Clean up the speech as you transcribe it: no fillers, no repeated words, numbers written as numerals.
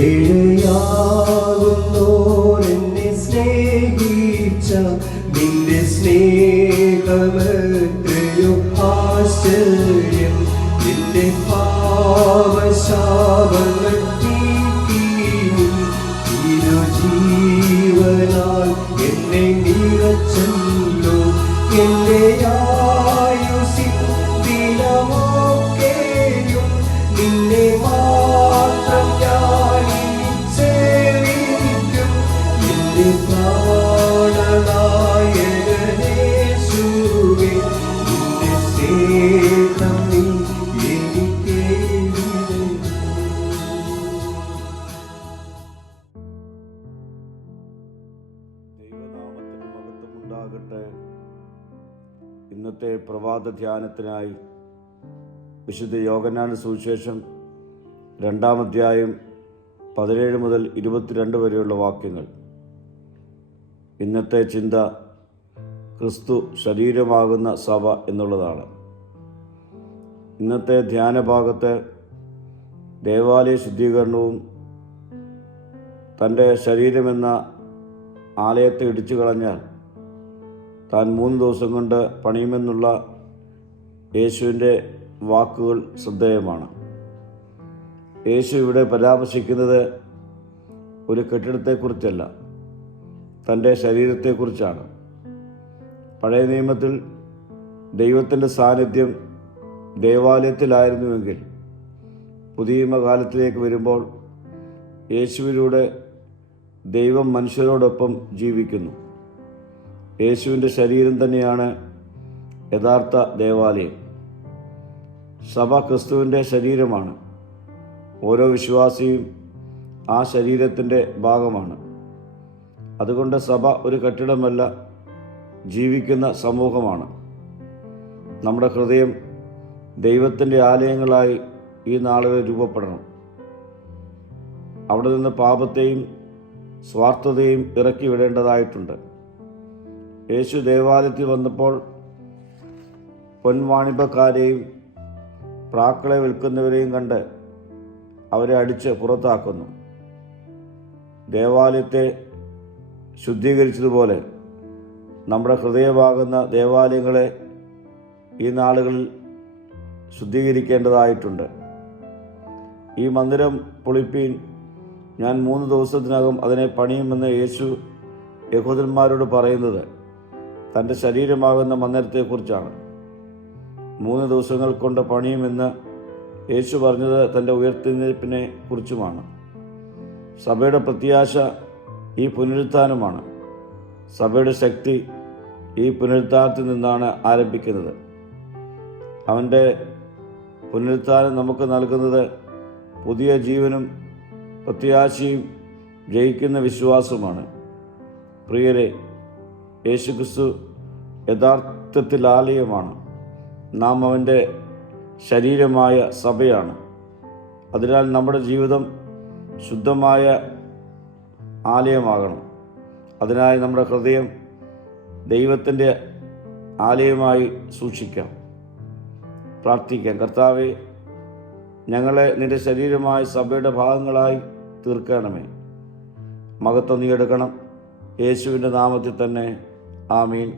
ഏഴയാകുന്നോരെന്നെ സ്നേഹിച്ച നിന്റെ സ്നേഹമെത്രയോ ആശ്ചര്യം. നിന്റെ പാപശാപങ്ങൾ ജീവനാൽ എന്നെ നിറച്ചല്ലോ. എന്റെ ആയുസ്സിൻ ദിനമൊക്കെയും നിന്നെ മാത്രം ഞാൻ സേവിക്കും. എന്റെ പ്രാണനായകനേശുവേ, നിന്റെ സ്നേഹം നീ എനിക്ക്. ദൈവനാമത്തിന് മഹത്വമുണ്ടാകട്ടെ. ഇന്നത്തെ പ്രഭാത ധ്യാനത്തിനായി വിശുദ്ധ യോഹന്നാന്റെ സുവിശേഷം 2-ാം അധ്യായം 17 മുതൽ 22 വരെയുള്ള വാക്യങ്ങൾ. ഇന്നത്തെ ചിന്ത ക്രിസ്തു ശരീരമാകുന്ന സഭ എന്നുള്ളതാണ്. ഇന്നത്തെ ധ്യാനഭാഗത്ത് ദേവാലയ ശുദ്ധീകരണവും തൻ്റെ ശരീരമെന്ന ആലയത്തെ ഇടിച്ചു കളഞ്ഞാൽ താൻ 3 ദിവസം കൊണ്ട് പണിയുമെന്നുള്ള യേശുവിൻ്റെ വാക്കുകൾ ശ്രദ്ധേയമാണ്. യേശു ഇവിടെ പരാമർശിക്കുന്നത് ഒരു കെട്ടിടത്തെക്കുറിച്ചല്ല, തൻ്റെ ശരീരത്തെക്കുറിച്ചാണ്. പഴയ നിയമത്തിൽ ദൈവത്തിൻ്റെ സാന്നിധ്യം ദേവാലയത്തിലായിരുന്നുവെങ്കിൽ പുതിയ നിയമകാലത്തിലേക്ക് വരുമ്പോൾ യേശുവിലൂടെ ദൈവം മനുഷ്യരോടൊപ്പം ജീവിക്കുന്നു. യേശുവിൻ്റെ ശരീരം തന്നെയാണ് യഥാർത്ഥ ദേവാലയം. സഭ ക്രിസ്തുവിൻ്റെ ശരീരമാണ്. ഓരോ വിശ്വാസിയും ആ ശരീരത്തിൻ്റെ ഭാഗമാണ്. അതുകൊണ്ട് സഭ ഒരു കെട്ടിടമല്ല, ജീവിക്കുന്ന സമൂഹമാണ്. നമ്മുടെ ഹൃദയം ദൈവത്തിൻ്റെ ആലയങ്ങളായി ഈ നാളുകളിൽ രൂപപ്പെടണം. അവിടെ നിന്ന് പാപത്തെയും സ്വാർത്ഥതയും ഇറക്കി വിടേണ്ടതായിട്ടുണ്ട്. യേശു ദേവാലയത്തിൽ വന്നപ്പോൾ പൊൻവാണിഭക്കാരെയും പ്രാക്കളെ വിൽക്കുന്നവരെയും കണ്ട് അവരെ അടിച്ച് പുറത്താക്കുന്നു. ദേവാലയത്തെ ശുദ്ധീകരിച്ചതുപോലെ നമ്മുടെ ഹൃദയമാകുന്ന ദേവാലയങ്ങളെ ഈ നാളുകളിൽ ശുദ്ധീകരിക്കേണ്ടതായിട്ടുണ്ട്. ഈ മന്ദിരം പൊളിപ്പീൻ, ഞാൻ 3 ദിവസത്തിനകം അതിനെ പണിയുമെന്ന് യേശു യഹൂദന്മാരോട് പറയുന്നത് തൻ്റെ ശരീരമാകുന്ന മന്ദിരത്തെക്കുറിച്ചാണ്. 3 ദിവസങ്ങൾ കൊണ്ട് പണിയുമെന്ന് യേശു പറഞ്ഞത് തൻ്റെ ഉയർത്തെഴുന്നേൽപ്പിനെ കുറിച്ചുമാണ്. സഭയുടെ പ്രത്യാശ ഈ പുനരുത്ഥാനമാണ്. സഭയുടെ ശക്തി ഈ പുനരുത്ഥാനത്തിൽ നിന്നാണ് ആരംഭിക്കുന്നത്. അവൻ്റെ പുനരുത്ഥാനം നമുക്ക് നൽകുന്നത് പുതിയ ജീവനും പ്രത്യാശയും ജയിക്കുന്ന വിശ്വാസമാണ്. പ്രിയരെ, യേശുക്രിസ്തു യഥാർത്ഥത്തിൽ ആലയമാണ്. നാം അവൻ്റെ ശരീരമായ സഭയാണ്. അതിനാൽ നമ്മുടെ ജീവിതം ശുദ്ധമായ ആലയമാകണം. അതിനായി നമ്മുടെ ഹൃദയം ദൈവത്തിൻ്റെ ആലയമായി സൂക്ഷിക്കാം. പ്രാർത്ഥിക്കാം. കർത്താവേ, ഞങ്ങളെ നിന്റെ ശരീരമായ സഭയുടെ ഭാഗങ്ങളായി തീർക്കണമേ. മഹത്വം നീ എടുക്കണം. യേശുവിൻ്റെ നാമത്തിൽ തന്നെ. ആമീൻ.